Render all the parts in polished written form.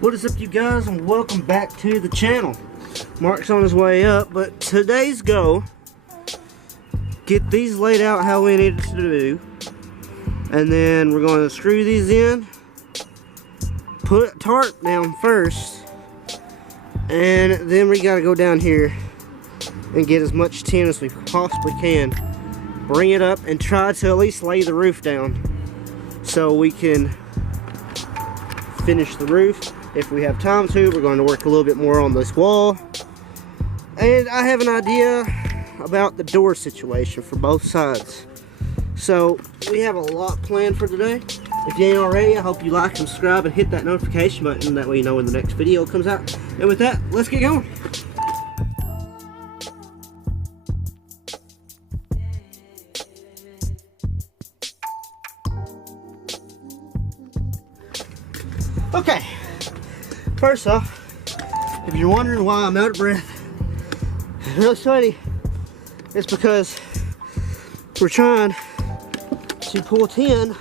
What is up, you guys, and welcome back to the channel. Mark's on his way up, but today's goal, get these laid out how we needed to do, and then we're going to screw these in, put a tarp down first, and then we got to go down here and get as much tin as we possibly can, bring it up and try to at least lay the roof down so we can finish the roof. If we have time to, we're going to work a little bit more on this wall. And I have an idea about the door situation for both sides. So we have a lot planned for today. If you ain't already, I hope you like, subscribe, and hit that notification button. That way you know when the next video comes out. And with that, let's get going. Okay. First off, if you're wondering why I'm out of breath, really sweaty, it's because we're trying to pull tin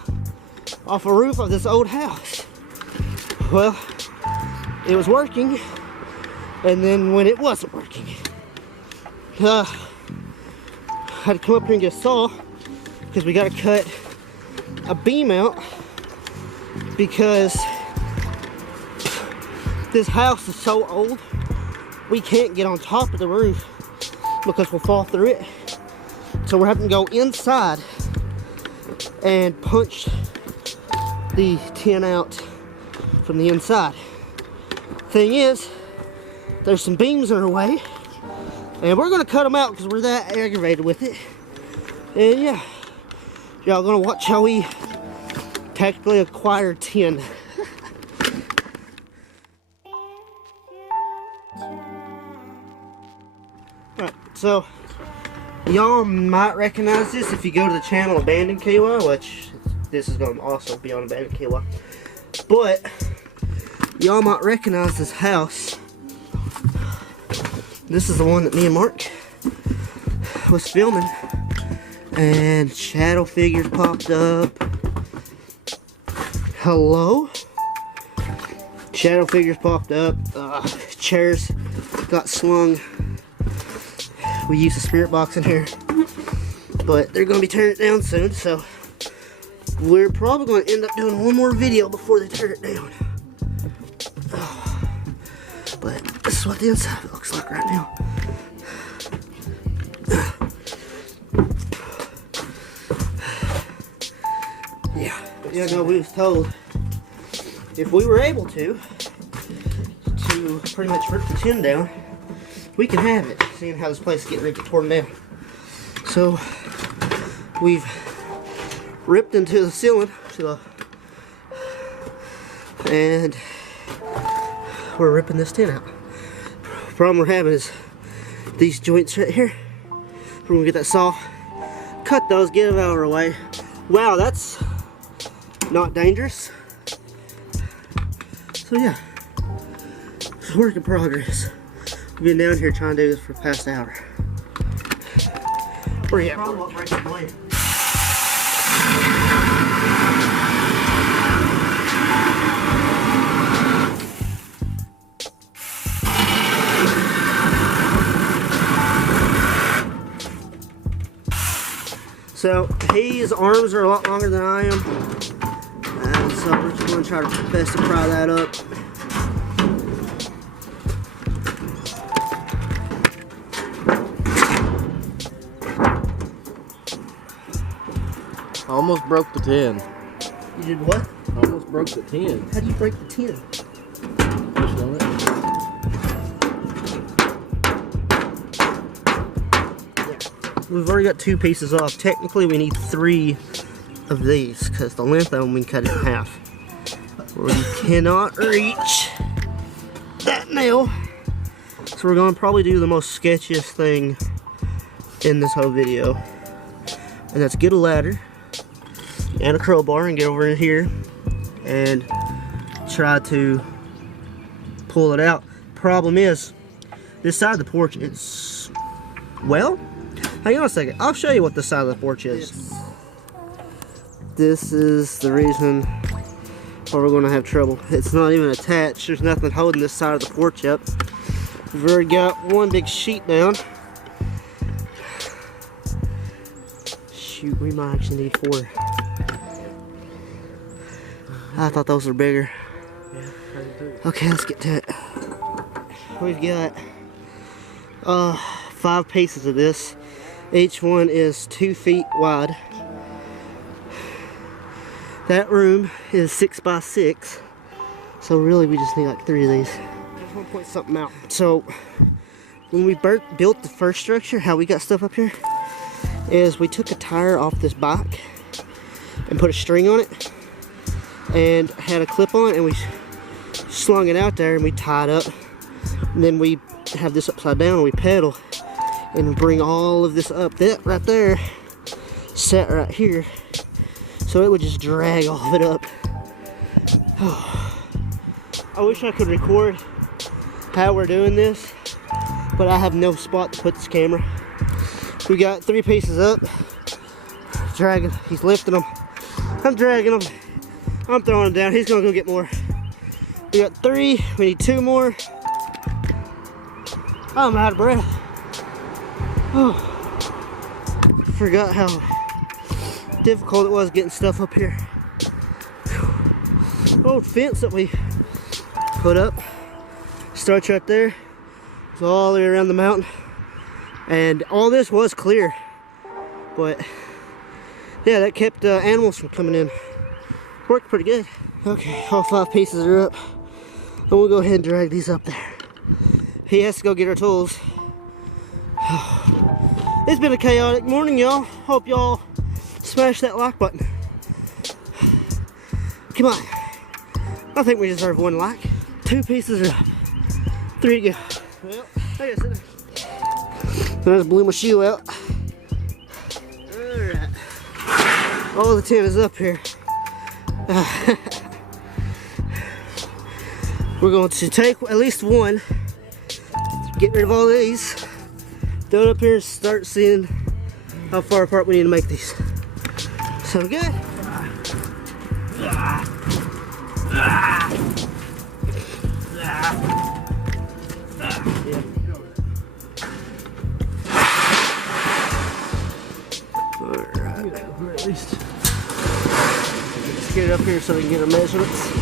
off a roof of this old house. Well, it was working, and then when it wasn't working, I had to come up here and get a saw because we got to cut a beam out because this house is so old, we can't get on top of the roof because we'll fall through it. So we're having to go inside and punch the tin out from the inside. Thing is, there's some beams in our way, and we're gonna cut them out because we're that aggravated with it. And yeah, y'all gonna watch how we tactically acquire tin. Alright, so y'all might recognize this if you go to the channel Abandoned KY, which this is going to also be on Abandoned KY. But y'all might recognize this house. This is the one that me and Mark was filming, and shadow figures popped up. Hello? Shadow figures popped up. Chairs got slung. We used a spirit box in here, but they're going to be tearing it down soon, so we're probably going to end up doing one more video before they tear it down. But this is what the inside of it looks like right now. Yeah, no, we was told if we were able to pretty much rip the tin down, we can have it, seeing how this place is getting ready to get torn down. So we've ripped into the ceiling, and we're ripping this tin out. The problem we're having is these joints right here. We're gonna get that saw, cut those, get them out of our way. Wow, that's not dangerous. So yeah, it's a work in progress. We've been down here trying to do this for the past hour. Where you at? So his arms are a lot longer than I am, and so we're just going to try to best to pry that up. I almost broke the tin. You did what? I almost broke the tin. How do you break the tin? Push on it. Yeah. We've already got 2 pieces off. Technically we need 3 of these because the length of them we can cut it in half. We cannot reach that nail. So we're going to probably do the most sketchiest thing in this whole video. And that's get a ladder and a crowbar and get over in here and try to pull it out. Problem is, this side of the porch is, well, hang on a second, I'll show you what this side of the porch is. This is the reason or we're gonna have trouble. It's not even attached. There's nothing holding this side of the porch up. We've already got one big sheet down. Shoot, we might actually need 4. I thought those were bigger. Okay, let's get to it. We've got 5 pieces of this. Each one is 2 feet wide. That room is 6 by 6. So really we just need like 3 of these. I just want to point something out. So when we built the first structure, how we got stuff up here is we took a tire off this bike and put a string on it and had a clip on it, and we slung it out there and we tied up. And then we have this upside down and we pedal and bring all of this up. That right there set right here, so it would just drag all of it up. I wish I could record how we're doing this, but I have no spot to put this camera. We got 3 pieces up, dragging, he's lifting them, I'm dragging them, I'm throwing them down, he's gonna go get more. We got 3, we need 2 more. I'm out of breath. Oh, forgot how difficult it was getting stuff up here. Old fence that we put up starts right there. It's all the way around the mountain, and all this was clear, but yeah, that kept animals from coming in. Worked pretty good. Okay, all 5 pieces are up, and we'll go ahead and drag these up there. He has to go get our tools. It's been a chaotic morning, y'all. Hope y'all smash that like button. Come on. I think we deserve 1 like. 2 pieces are up. 3 to go. Well, I gotta sit there. I just blew my shoe out. Alright. All the 10 is up here. We're going to take at least 1. Get rid of all these. Throw it up here and start seeing how far apart we need to make these. Sound good? Alright. At least. Let's get it up here so we can get our measurements.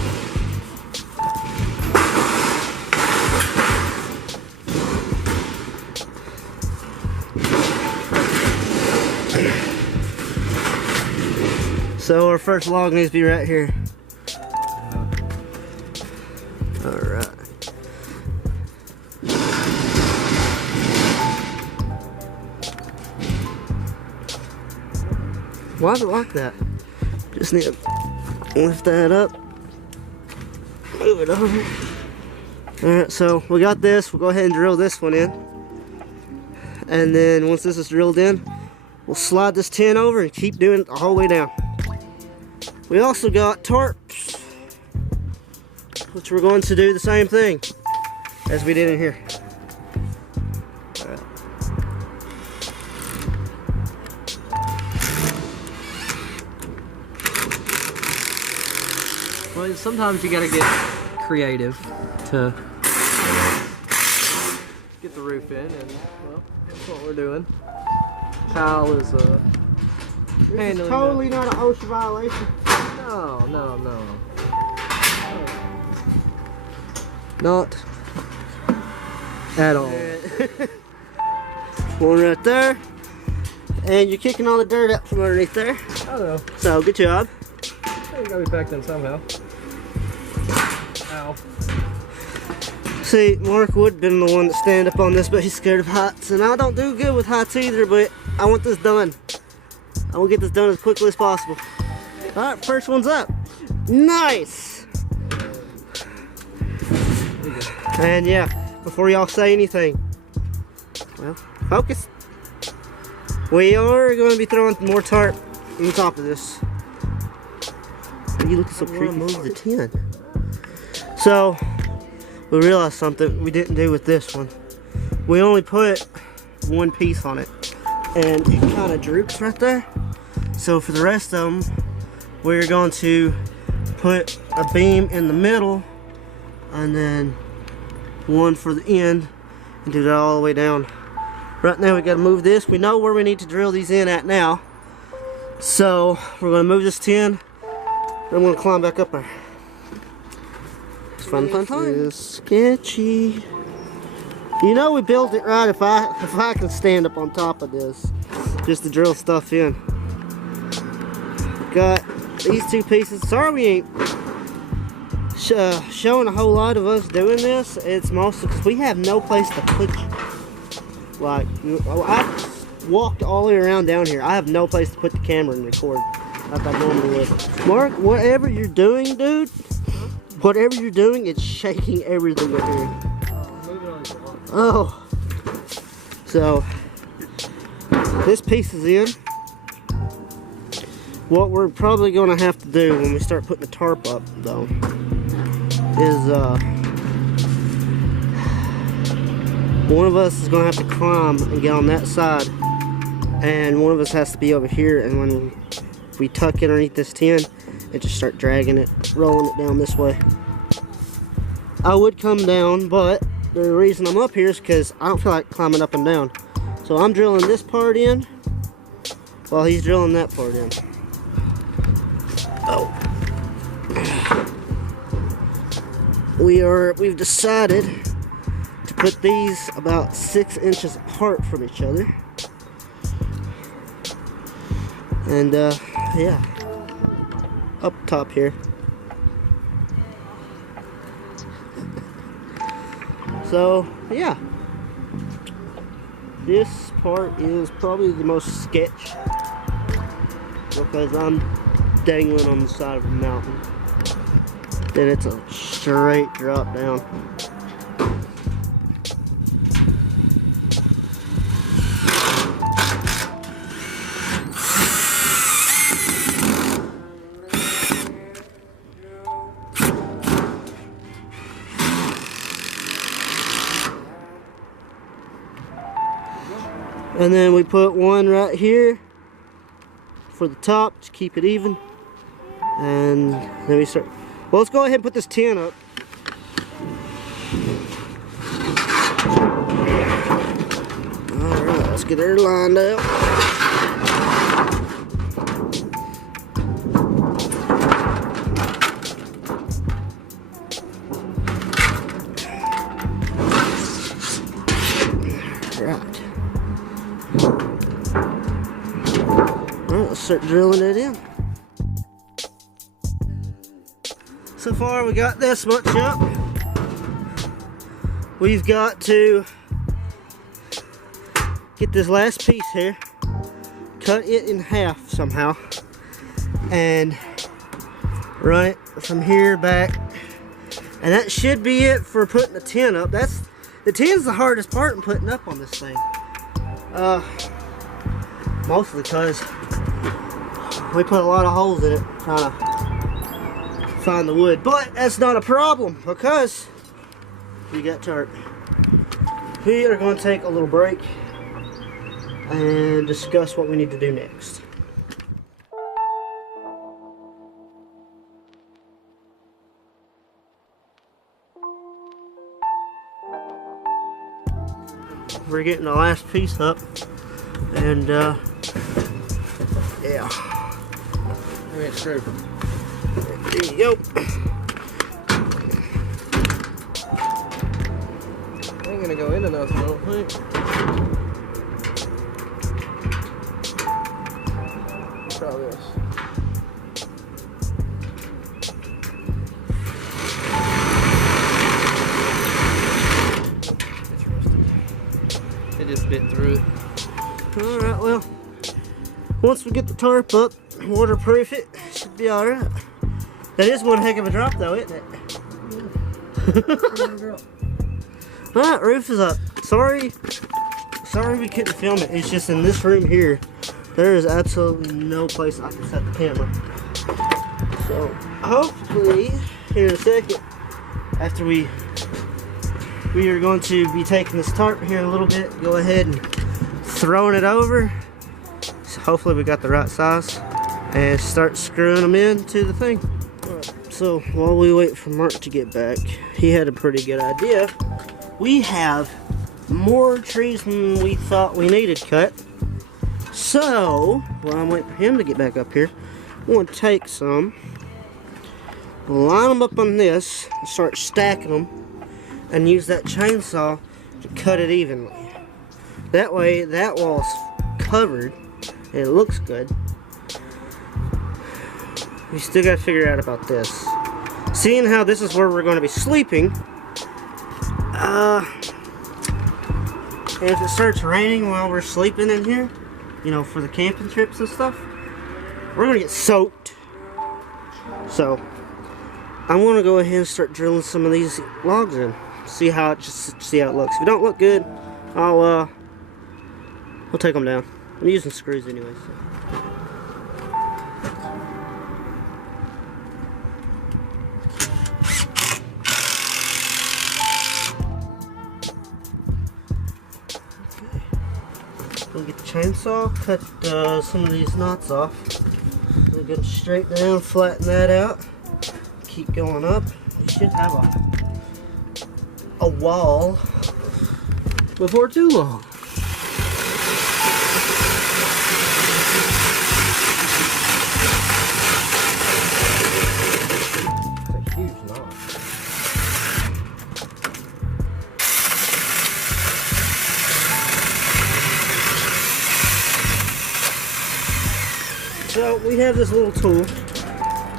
So our first log needs to be right here. Alright. Why is it like that? Just need to lift that up. Move it over. Alright, so we got this. We'll go ahead and drill this one in. And then once this is drilled in, we'll slide this tin over and keep doing it the whole way down. We also got tarps, which we're going to do the same thing as we did in here. Right. Well, sometimes you gotta get creative to get the roof in, and well, that's what we're doing. Kyle is This is totally not an OSHA violation. No. Not at all. One right there. And you're kicking all the dirt up from underneath there. I know. So, good job. You gotta be packed in somehow. Ow. See, Mark would have been the one to stand up on this, but he's scared of heights. And I don't do good with heights either, but I want this done. I will get this done as quickly as possible. Alright, first one's up. Nice! And yeah, before y'all say anything, well, focus. We are going to be throwing more tarp on top of this. You look so creepy. Move the tin. So, we realized something we didn't do with this one. We only put 1 piece on it, and it kind of droops right there. So for the rest of them, we're going to put a beam in the middle, and then one for the end, and do that all the way down. Right now we got to move this. We know where we need to drill these in at now, so we're going to move this tin. I'm going to climb back up there. It's fun time. It's sketchy. You know we built it right if I can stand up on top of this just to drill stuff in. Got these two pieces. Sorry we ain't showing a whole lot of us doing this. It's mostly because we have no place to put you. Like, I walked all the way around down here. I have no place to put the camera and record like I normally would. Mark, whatever you're doing, dude, whatever you're doing, it's shaking everything right here. Oh, so this piece is in. What we're probably going to have to do when we start putting the tarp up, though, is one of us is going to have to climb and get on that side, and one of us has to be over here, and when we tuck it underneath this tin and just start dragging it, rolling it down this way. I would come down, but the reason I'm up here is because I don't feel like climbing up and down. So I'm drilling this part in while he's drilling that part in. Oh. We've decided to put these about 6 inches apart from each other. And yeah, up top here. So yeah, this part is probably the most sketch because I'm dangling on the side of the mountain. Then it's a straight drop down. And then we put one right here for the top to keep it even. And then we start. Well, let's go ahead and put this tin up. Alright, let's get her lined up. Right. Alright, let's start drilling it in. So far we got this much up. We've got to get this last piece here, cut it in half somehow, and run it from here back. And that should be it for putting the tin up. The tin's the hardest part in putting up on this thing. Mostly because we put a lot of holes in it trying to find the wood, but that's not a problem because we got tarp. We are going to take a little break and discuss what we need to do next. We're getting the last piece up, and yeah. Maybe it's true. There you go. Ain't gonna go in enough, I don't think. Try this. It just bit through it. Alright, well, once we get the tarp up, waterproof it, should be alright. That is one heck of a drop though, isn't it? Alright, roof is up. Sorry we couldn't film it. It's just in this room here, there is absolutely no place I can set the camera. So, hopefully, here in a second, after we are going to be taking this tarp here in a little bit, go ahead and throwing it over. So hopefully we got the right size and start screwing them into the thing. All right. so while we wait for Mark to get back, he had a pretty good idea. We have more trees than we thought we needed cut. So, while I'm waiting for him to get back up here, I'm going to take some, line them up on this, and start stacking them, and use that chainsaw to cut it evenly. That way, that wall's covered, and it looks good. We still got to figure out about this. Seeing how this is where we're going to be sleeping, and if it starts raining while we're sleeping in here, you know, for the camping trips and stuff, we're going to get soaked. So, I'm going to go ahead and start drilling some of these logs in. See how it looks. If it don't look good, we'll take them down. I'm using screws anyway. So. We'll get the chainsaw, cut some of these knots off. We'll get them straight down, flatten that out. Keep going up. We should have a wall before too long. It's a huge knot. So we have this little tool,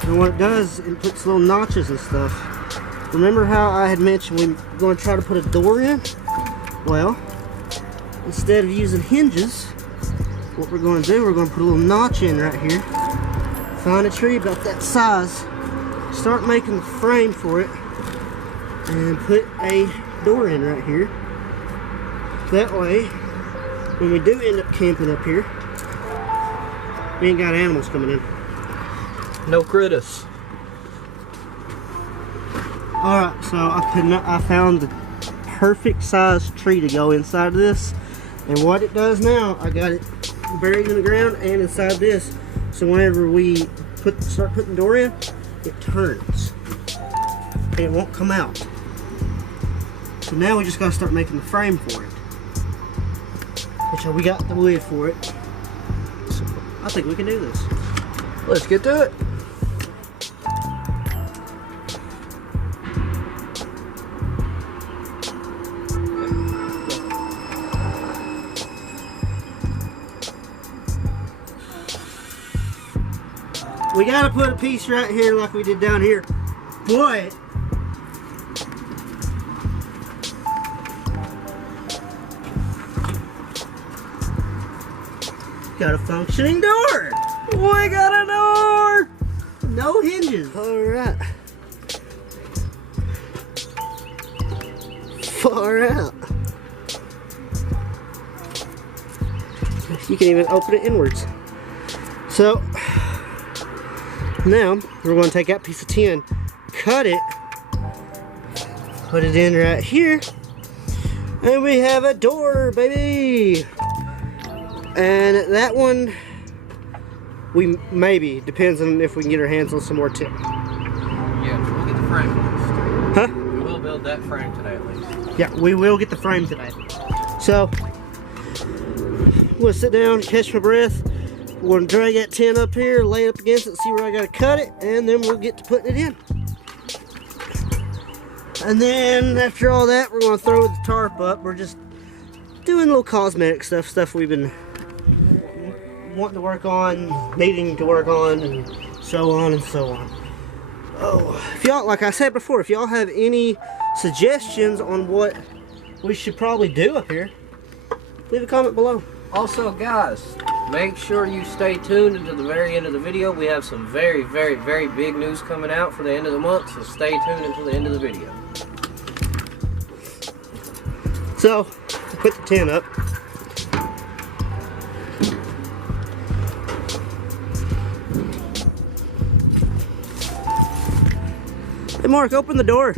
and what it does, it puts little notches and stuff. Remember how I had mentioned we're going to try to put a door in? Well, instead of using hinges, what we're going to do, we're going to put a little notch in right here. Find a tree about that size, start making the frame for it, and put a door in right here. That way, when we do end up camping up here, we ain't got animals coming in. No critters. Alright, so I found the perfect size tree to go inside of this. And what it does now, I got it buried in the ground and inside this. So whenever we start putting the door in, it turns. And it won't come out. So now we just gotta start making the frame for it. Which we got the wood for it. So I think we can do this. Let's get to it. We gotta put a piece right here like we did down here. But got a functioning door. We got a door. No hinges. Alright. Far out. You can even open it inwards. So now we're going to take that piece of tin, cut it, put it in right here, and we have a door, baby. And that one, we maybe, depends on if we can get our hands on some more tin. Yeah, we'll get the frame first. Huh? We will build that frame today at least. Yeah, we will get the frame today. So, we'll sit down, catch my breath. We're going to drag that tin up here, lay it up against it, see where I got to cut it, and then we'll get to putting it in. And then, after all that, we're going to throw the tarp up. We're just doing little cosmetic stuff we've been wanting to work on, needing to work on, and so on and so on. Oh, if y'all, like I said before, if y'all have any suggestions on what we should probably do up here, leave a comment below. Also, guys, make sure you stay tuned until the very end of the video. We have some very, very, very big news coming out for the end of the month, so stay tuned until the end of the video. So, put the tin up. Hey Mark, open the door.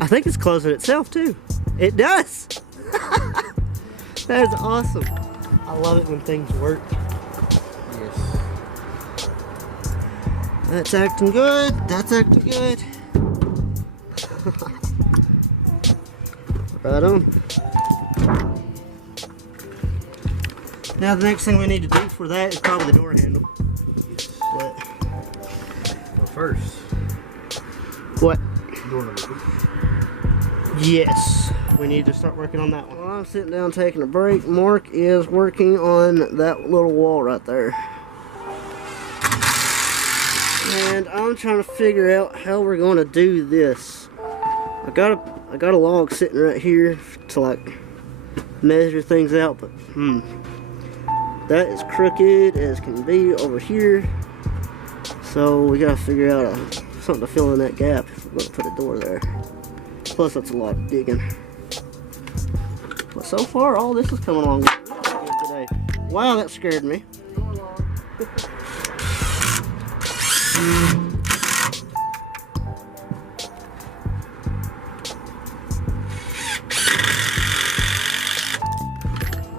I think it's closing itself too. It does. That is awesome. I love it when things work. Yes. That's acting good. That's acting good. Right on. Now the next thing we need to do for that is probably the door handle. But first, what? door number 2. Yes, we need to start working on that one. While I'm sitting down taking a break, Mark is working on that little wall right there. And I'm trying to figure out how we're going to do this. I got a log sitting right here to like measure things out, but that is crooked as can be over here. So we gotta figure out something to fill in that gap if we're gonna put a door there. Plus that's a lot of digging. But so far all this is coming along really good today. Wow, that scared me.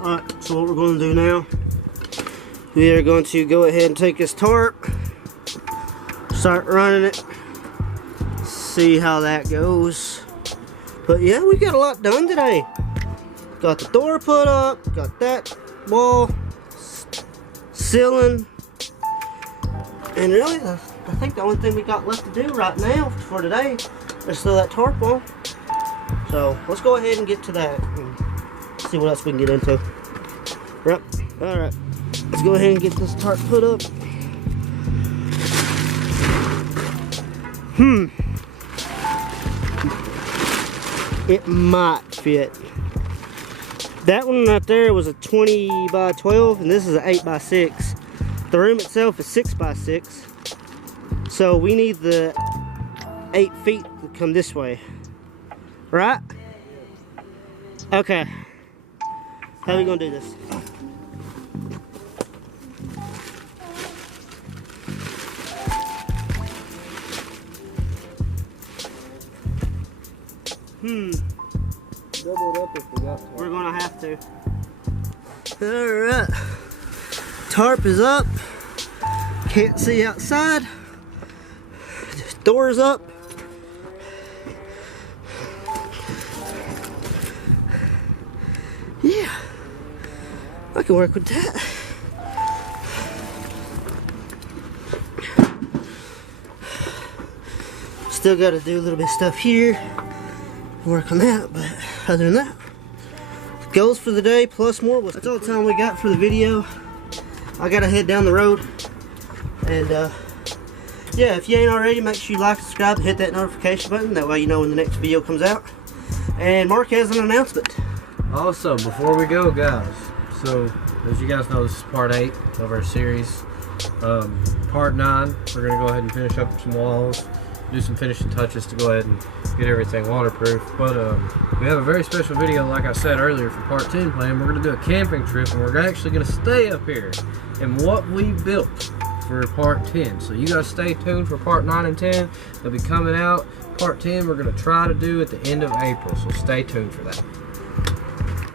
Alright, so what we're going to do now, we are going to go ahead and take this tarp, start running it, see how that goes. But yeah, we got a lot done today. Got the door put up, got that wall, ceiling, and really I think the only thing we got left to do right now for today is throw that tarp on. So let's go ahead and get to that and see what else we can get into. Yep. Alright. Let's go ahead and get this tarp put up. It might fit. That one right there was a 20 by 12 and this is an 8 by 6. The room itself is 6 by 6. So we need the 8 feet to come this way. Right? Okay. How are we gonna do this? Double it up if we got to. We're gonna have to. Alright. Tarp is up. Can't see outside. Door's up. Yeah. I can work with that. Still gotta do a little bit of stuff here. Work on that, but other than that, goals for the day plus more. That's all the time we got for the video. I gotta head down the road, and yeah, if you ain't already, make sure you like, subscribe, and hit that notification button. That way you know when the next video comes out. And Mark has an announcement. Also, before we go, guys, so as you guys know, this is part 8 of our series. Part 9, we're gonna go ahead and finish up some walls, do some finishing touches to go ahead and get everything waterproof. But we have a very special video, like I said earlier, for part 10 planned. We're going to do a camping trip, and we're actually going to stay up here in what we built for part 10. So you guys stay tuned for part 9 and 10. They'll be coming out. Part 10 we're going to try to do at the end of April, so stay tuned for that.